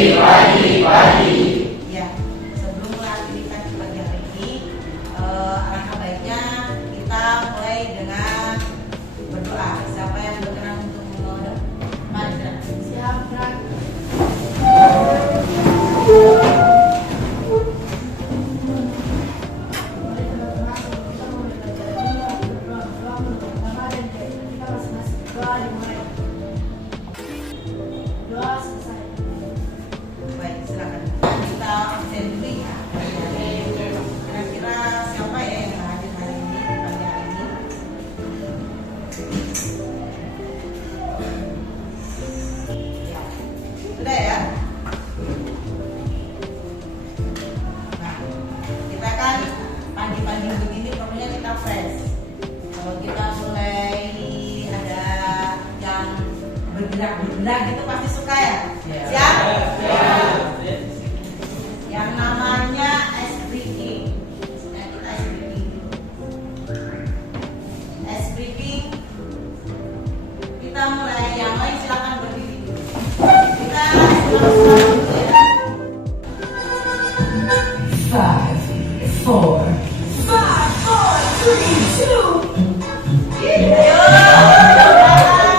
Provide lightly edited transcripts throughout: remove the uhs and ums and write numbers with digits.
Pagi. Ya, sebelum aktivitas pagi hari ini, alangkah baiknya kita mulai dengan berdoa. Siapa yang berkenan untuk membawa? Mari kita siap gerak. Baik, silakan. Kita absen dulu ya. Kira-kira siapa ya yang hadir hari ini, pagi hari ini? Ya, sudah ya. Nah, kita kan pagi-pagi begini pokoknya kita fresh. Kalau kita mulai ada yang bergerak gitu pasti suka ya. Siap? Yang namanya ice breaking. Nah, kita ice breaking dulu. Ice breaking. Kita mulai, yang lain silakan berdiri dulu. Kita dulu ya. 5, 4, 5, 4, 3, 2. Ayo,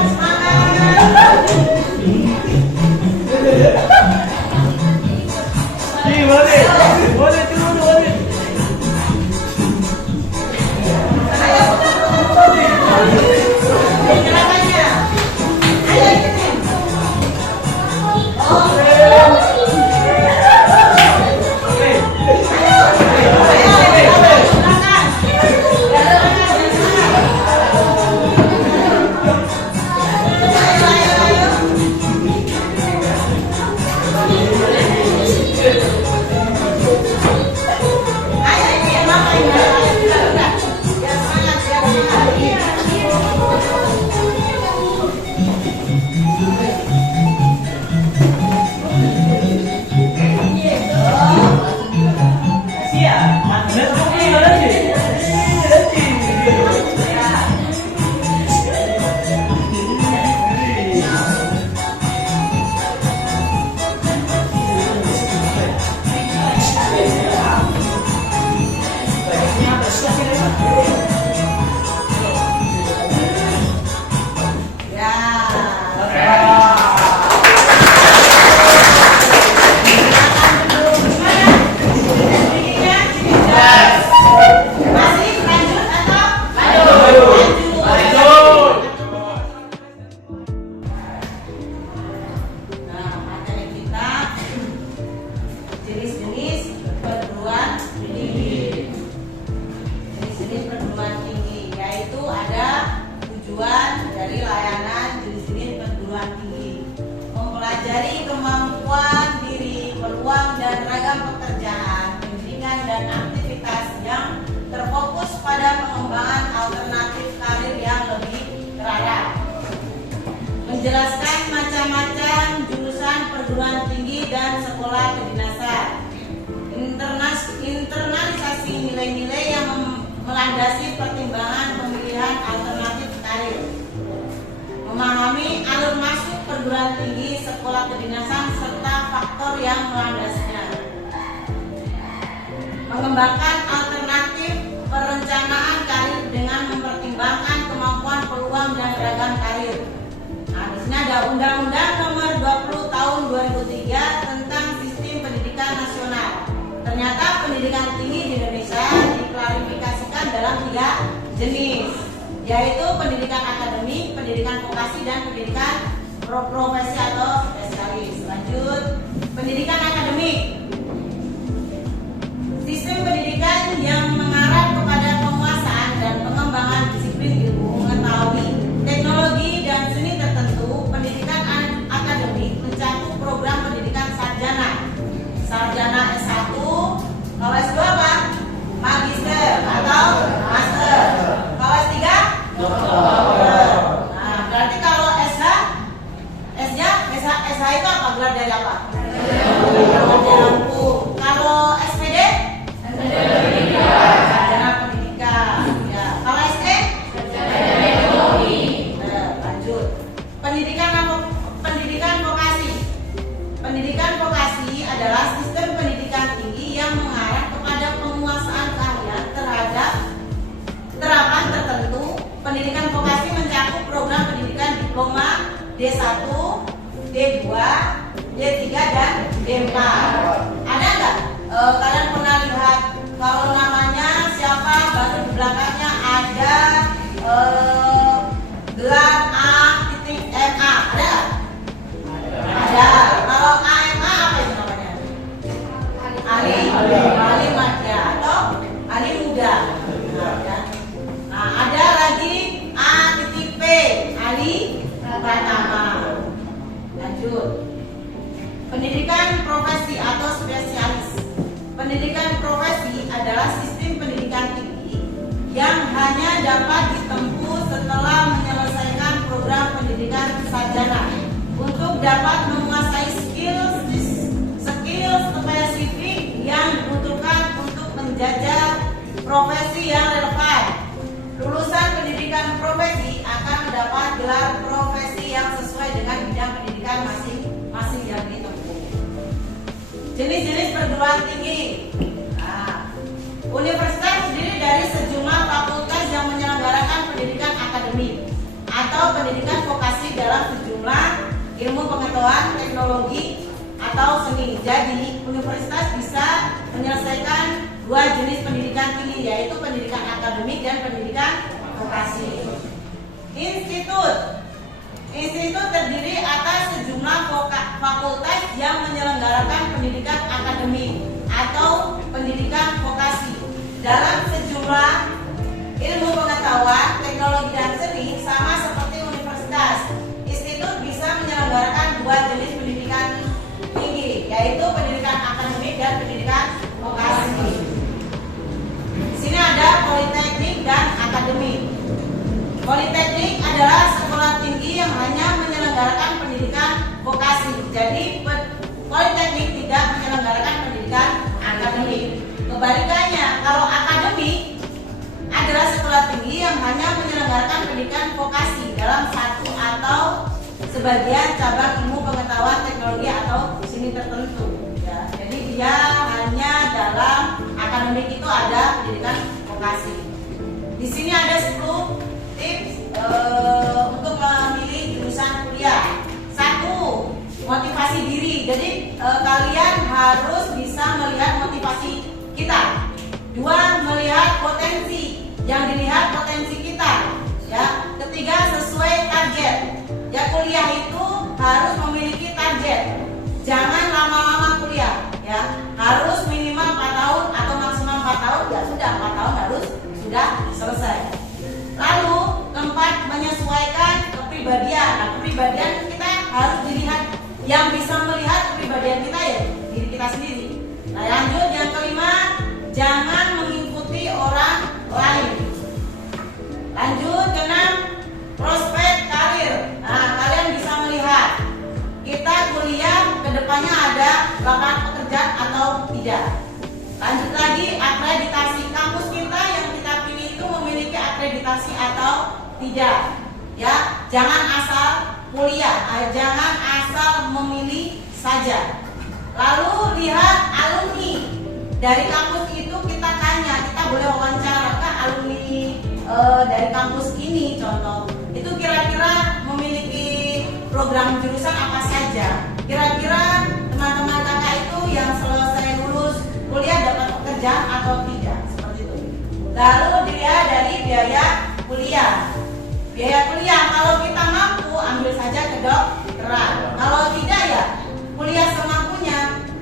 semangat. Boleh turun. Gerakannya. Ayo ikutin. Oh. Jenis-jenis perguruan tinggi. Jenis-jenis perguruan tinggi yaitu ada tujuan dari layanan jenis-jenis perguruan tinggi: mempelajari kemampuan diri, peluang dan ragam pekerjaan, pendidikan dan aktivitas yang terfokus pada pengembangan alternatif karir yang lebih terarah. Menjelaskan macam-macam jurusan perguruan tinggi dan sekolah kedinasan. Internalisasi nilai-nilai yang melandasi pertimbangan pemilihan alternatif karir. Memahami alur masuk perguruan tinggi, sekolah kedinasan serta faktor yang melandasinya. Mengembangkan alternatif perencanaan karir dengan mempertimbangkan kemampuan, peluang dan ragam karir. Nah, di sini ada Undang-Undang Nomor 20 Tahun 2003 tentang Sistem Pendidikan Nasional. Ternyata pendidikan tinggi di Indonesia diklarifikasikan dalam 3 jenis, yaitu pendidikan akademik, pendidikan vokasi, dan pendidikan profesi atau spesialis. Lanjut, pendidikan akademik. Sistem pendidikan yang mengarah kepada penguasaan dan pengembangan disiplin ilmu pengetahuan, teknologi, dan seni tertentu. Pendidikan akademik mencakup program pendidikan sarjana S1, kalau S2 apa? Magister atau master. Kalau S3? Dokter. Nah, berarti kalau S-nya itu apa? Gelar dari apa? Kalau SPD? Sarjana pendidikan. Ya. Kalau SD? Lanjut. Pendidikan vokasi. Pendidikan vokasi adalah sistem pendidikan tinggi yang mengarah kepada penguasaan keahlian terhadap terapan tertentu. Pendidikan vokasi mencakup program pendidikan diploma D1, D2, D3, dan D4. Ada nggak? Kalian pernah lihat kalau namanya siapa, baru di belakangnya ada gelar A titik MA, ada nggak? Ada. Kalau AMA apa itu namanya? Ali Madya atau Ali Muda. Nah, ada lagi A titik P, Ali Pratama. Lanjut. Pendidikan profesi atau spesialis. Pendidikan profesi adalah sistem pendidikan tinggi yang hanya dapat ditempuh setelah menyelesaikan program pendidikan sarjana untuk dapat menguasai skill spesifik yang dibutuhkan untuk menjajah profesi yang relevan. Lulusan pendidikan profesi akan mendapat gelar profesi yang sesuai dengan bidang pendidikan masing-masing yang ditempuh. Jenis-jenis perguruan tinggi. Nah, universitas terdiri dari sejumlah fakultas yang menyelenggarakan pendidikan akademik atau pendidikan vokasi dalam sejumlah ilmu pengetahuan, teknologi, atau seni. Jadi, universitas bisa menyelesaikan dua jenis pendidikan tinggi, yaitu pendidikan akademik dan pendidikan vokasi. Institut terdiri atas sejumlah fakultas yang menyelenggarakan pendidikan akademik atau pendidikan vokasi dalam sejumlah ilmu pengetahuan, teknologi, dan seni. Sama seperti universitas, institut bisa menyelenggarakan dua jenis pendidikan tinggi, yaitu pendidikan akademik dan pendidikan vokasi. Di sini ada politeknik dan akademik. Politeknik adalah sekolah tinggi yang hanya menyelenggarakan pendidikan vokasi. Jadi politeknik tidak menyelenggarakan pendidikan akademik. Kebalikannya, kalau akademik adalah sekolah tinggi yang hanya menyelenggarakan pendidikan vokasi dalam satu atau sebagian cabang ilmu pengetahuan, teknologi, atau seni tertentu. Ya, jadi dia hanya dalam akademik itu ada pendidikan vokasi. Di sini ada 10 tips untuk memilih jurusan kuliah. 1. Motivasi diri. Jadi kalian harus bisa melihat motivasi kita. 2. Melihat potensi. Yang dilihat potensi kita. Ya. 3. Sesuai target. Ya, kuliah itu harus memiliki target. Jangan lama-lama kuliah. Ya, harus minimal 4 tahun atau maksimal 4 tahun. Ya sudah, 4 tahun harus sudah selesai. Lalu keempat, menyesuaikan kepribadian. Nah, kepribadian kita harus dilihat. Yang bisa melihat kepribadian kita ya diri kita sendiri. Nah, lanjut yang kelima, jangan mengikuti orang lain. Lanjut keenam, prospek karir. Nah, kalian bisa melihat kita kuliah kedepannya ada lapangan pekerjaan atau tidak. Lanjut lagi, akreditasi. Kampus kita yang kita pilih itu memiliki akreditasi atau tidak. Ya, jangan asal kuliah, jangan asal memilih saja. Lalu lihat alumni dari kampus itu, kita tanya, kita boleh wawancara kan alumni dari kampus ini, contoh itu kira-kira memiliki program jurusan apa saja. Kira-kira teman-teman kakak itu yang selesai lulus kuliah dapat pekerjaan atau tidak, seperti itu. Lalu dilihat dari biaya kuliah. Biaya kuliah, kalau kita mampu ambil saja kedokteran. Kalau tidak ya kuliah semampunya.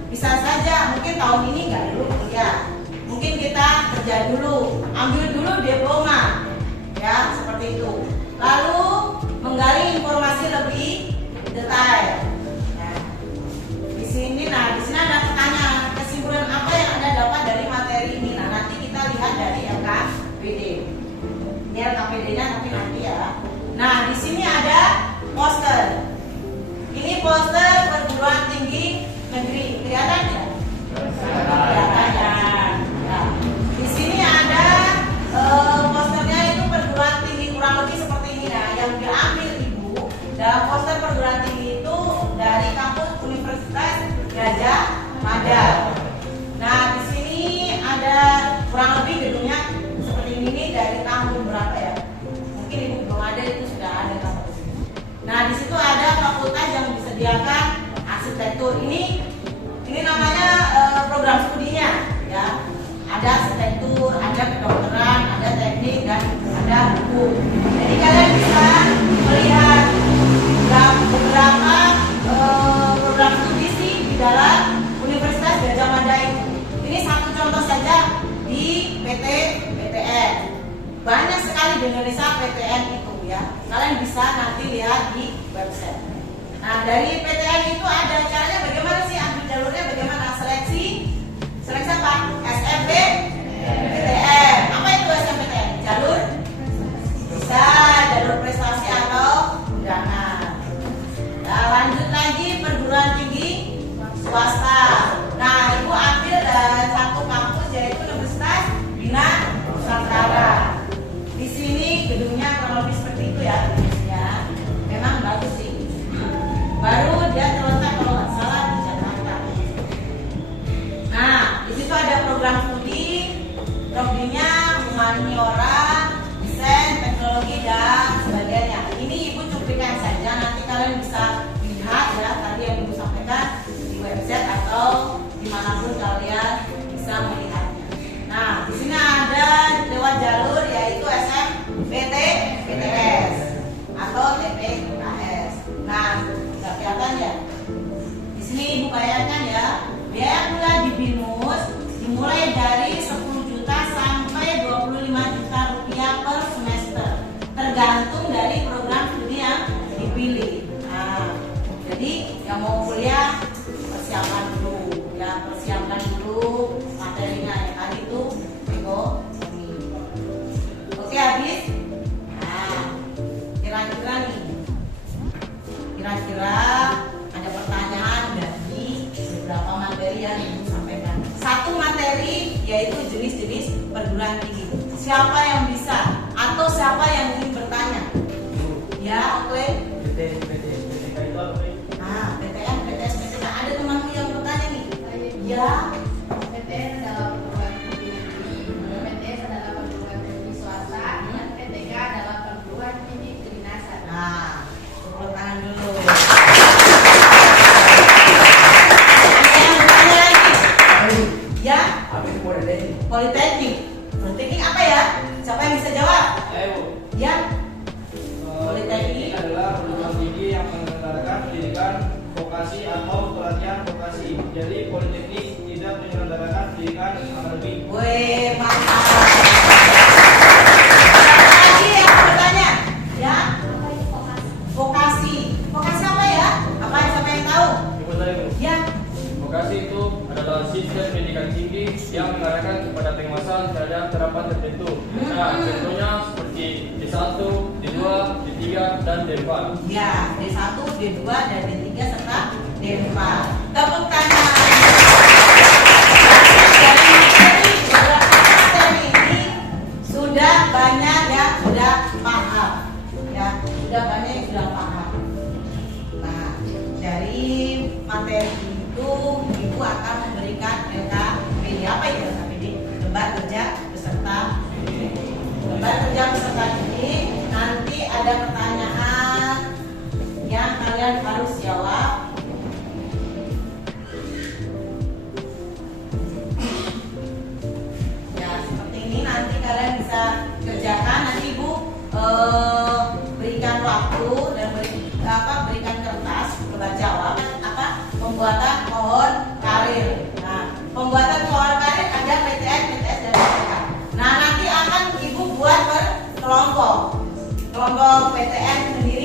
Bisa saja mungkin tahun ini nggak dulu kuliah, mungkin kita kerja dulu, ambil dulu diploma, ya seperti itu. Lalu menggali informasi lebih detail. Nah, di sini ada pertanyaan, kesimpulan apa yang Anda dapat dari materi ini? Nah, nanti kita lihat dari LKPD. Ini LKPD-nya tapi nanti ya. Nah, di sini ada poster. Ini poster perguruan tinggi negeri. Kelihatan tidak? Kelihatan ya. Nah, di sini ada posternya itu perguruan tinggi kurang lebih seperti ini. Nah, yang diambil Ibu dalam poster perguruan tinggi itu dari kampus Universitas Gajah Mada. Nah, di sini ada kurang lebih gedungnya seperti ini nih, dari tahun berapa ya? Mungkin ibu belum ada, itu sudah ada tahun. Nah, di situ ada fakultas yang disediakan arsitektur. Ini namanya program studinya ya. Ada arsitektur, ada kedokteran, ada teknik, dan ada hukum. Jadi kalian bisa melihat beberapa program studi sih di dalam Universitas Gadjah Mada itu. Ini satu contoh saja di PTN. Banyak sekali di Indonesia PTN itu ya. Kalian bisa nanti lihat di website. Nah, dari PTN itu ada caranya bagaimana sih, ambil jalurnya bagaimana, seleksi apa? SMP PTN. Apa itu SMPTN? Jalur bisa jalur prestasi atau undangan. Nah, lanjut lagi perguruan tinggi swasta. Nah, ibu ambil satu kampus yaitu Universitas Bina Nusantara. Di sini gedungnya kurang lebih seperti itu ya, ya. Memang bagus sih. Baru dia terletak kalau nggak salah di Jakarta. Nah, di situ ada program studi, prodinya humaniora, desain, teknologi, dan sebagainya. Ini ibu cuplikan saja, nanti kalian bisa lihat ya tadi yang ibu sampaikan di website atau dimanapun kalian bisa melihatnya. Nah, di sini ada lewat jalur yaitu SMPTS atau TPKS. Nah, nggak kelihatan ya? Di sini ibu bayangkan ya, biaya kuliah di BINUS dimulai dari 10 juta sampai 25 juta rupiah per semester, tergantung dari program studi yang dipilih. Nah, jadi yang mau kuliah persiapkan dulu ya, persiapkan dulu materinya ya, tadi itu ekonomi. Oke, habis. Nah, kira-kira nih, kira-kira ada pertanyaan dari beberapa materi yang ibu sampaikan. Satu materi yaitu jenis-jenis perguruan tinggi. Siapa yang bisa atau siapa yang ingin bertanya? Ya, oke. PTK itu apa? Nah, PTN, PTS, PTK. Ada temanmu yang bertanya nih? Ya. PTN adalah perguruan tinggi negeri, PTS adalah perguruan tinggi swasta, dan PTK adalah perguruan tinggi kedinasan. Nah, tepuk tangan dulu. Ya, Apa itu politeknik? Politeknik. Politeknik apa ya? Siapa yang bisa jawab? Bu. Ya, Politeknik adalah perguruan tinggi yang menyelenggarakan pendidikan vokasi atau pelatihan vokasi. Jadi politeknik tidak menyelenggarakan pendidikan akademik. weh, mantap. Siapa lagi yang bertanya? Ya, vokasi. Vokasi apa ya? Apa yang siapa yang tahu? Ibu saya, Bu. Ya, Vokasi itu adalah sistem pendidikan tinggi yang mengarahkan kepada penguasaan terhadap terapan tertentu. Nah, contohnya seperti D1, D2, D3, dan D4. ya, D1, D2, dan D3 serta D4. Tepuk tangan. Dari materi ini sudah banyak yang sudah paham. Ya, sudah banyak yang sudah paham. Nah, dari materi itu ibu akan memberikan LKPD. Apa itu LKPD? Lembar kerja beserta didik. Lembar kerja beserta didik. Nanti ada pertanyaan yang kalian harus jawab. Ya, seperti ini nanti kalian bisa kerjakan. Nanti ibu berikan waktu dan berikan kertas coba jawab pembuatan pohon karir. Nah, pembuatan pohon karir ada PTN, PTS, dan PTK. Nah, nanti akan ibu buat per kelompok. Kelompok PTN sendiri